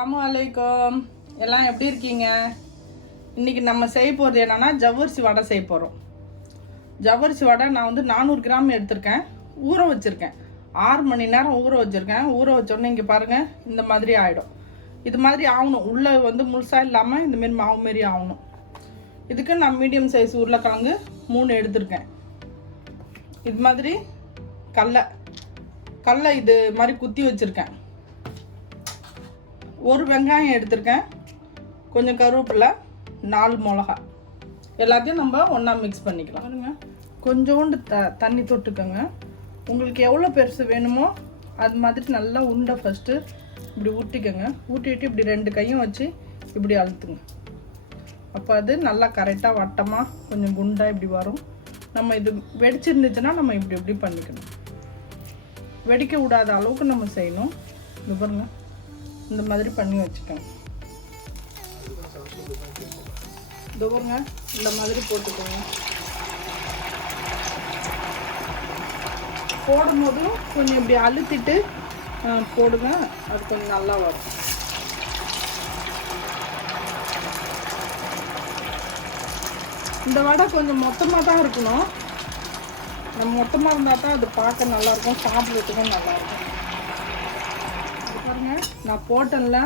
அஸ்ஸலாமு அலைக்கும். எல்லாம் எப்படி இருக்கீங்க? இன்றைக்கி நம்ம செய்ய போகிறது என்னென்னா ஜவ்வரிசி வடை செய்ய போகிறோம். ஜவ்வரிசி வடை நான் வந்து 400 கிராம் எடுத்திருக்கேன். ஊற வச்சுருக்கேன். 6 மணி நேரம் ஊற வச்சுருக்கேன். ஊற வச்சோடனே இங்கே பாருங்கள், இந்த மாதிரி ஆகிடும். இது மாதிரி ஆகணும். உள்ளே வந்து முழுசாக இல்லாமல் இந்தமாரி மாவு மாரி ஆகணும். இதுக்கு நான் மீடியம் சைஸ் உருளைக்கிழங்கு 3 எடுத்திருக்கேன். இது மாதிரி கடலை இது மாதிரி குத்தி வச்சுருக்கேன். ஒரு வெங்காயம் எடுத்திருக்கேன், கொஞ்சம் கருவேப்பிலை, 4 மிளகா. எல்லாத்தையும் நம்ம ஒன்றா மிக்ஸ் பண்ணிக்கலாம். பாருங்க, கொஞ்சோண்டு தண்ணி தொட்டுக்கோங்க. உங்களுக்கு எவ்வளோ பெருசு வேணுமோ அது மாதிரி நல்லா உருண்டை ஃபஸ்ட்டு இப்படி ஊட்டிக்கோங்க. ஊட்டிட்டு இப்படி 2 கையும் வச்சு இப்படி அழுத்துங்க. அப்போ அது நல்லா கரெக்டாக வட்டமாக கொஞ்சம் குண்டாக இப்படி வரும். நம்ம இது வெடிச்சிருந்துச்சுன்னா நம்ம இப்படி பண்ணிக்கணும். வெடிக்க விடாத அளவுக்கு நம்ம செய்யணும். இது பாருங்க, இந்த மாதிரி பண்ணி வச்சுக்கோங்க. இது பாருங்க, இந்த மாதிரி போட்டுக்கோங்க. போடும்போதும் கொஞ்சம் இப்படி அழுத்திட்டு போடுங்க, அது கொஞ்சம் நல்லா வரும். இந்த வடை கொஞ்சம் மொத்தமாக தான் இருக்கணும். நம்ம மொத்தமாக இருந்தால் தான் அது பார்க்க நல்லாயிருக்கும், சாப்பிட்றதுக்கும் நல்லாயிருக்கும். பாருங்க, நான் போட்டேன்ல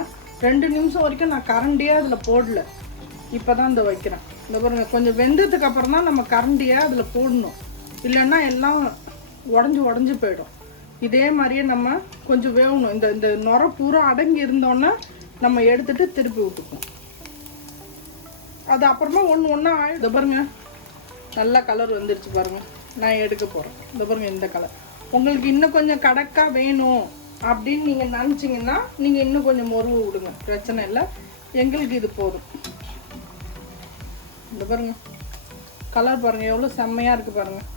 2 நிமிஷம் வரைக்கும் நான் கரண்டியே அதில் போடல. இப்போ தான் இந்த வைக்கிறேன். இந்த பாருங்க, கொஞ்சம் வெந்ததுக்கு அப்புறம் தான் நம்ம கரண்டியை அதில் போடணும். இல்லைன்னா எல்லாம் உடஞ்சி போயிடும். இதே மாதிரியே நம்ம கொஞ்சம் வேகணும். இந்த நுர பூரா அடங்கி இருந்தோன்னா நம்ம எடுத்துட்டு திருப்பி விட்டுப்போம். அது அப்புறமா ஒன்றா ஆயிடும். இந்த பாருங்க, நல்ல கலர் வந்துருச்சு பாருங்க. நான் எடுக்க போகிறேன். இந்த பாருங்க, இந்த கலர். உங்களுக்கு இன்னும் கொஞ்சம் கடக்கா வேணும் அப்படின்னு நீங்கள் நினச்சிங்கன்னா நீங்கள் இன்னும் கொஞ்சம் மொருவு விடுங்க, பிரச்சனை இல்லை. எங்களுக்கு இது போதும். இந்த பாருங்க, கலர் பாருங்கள் எவ்வளோ செம்மையாக இருக்குது பாருங்கள்.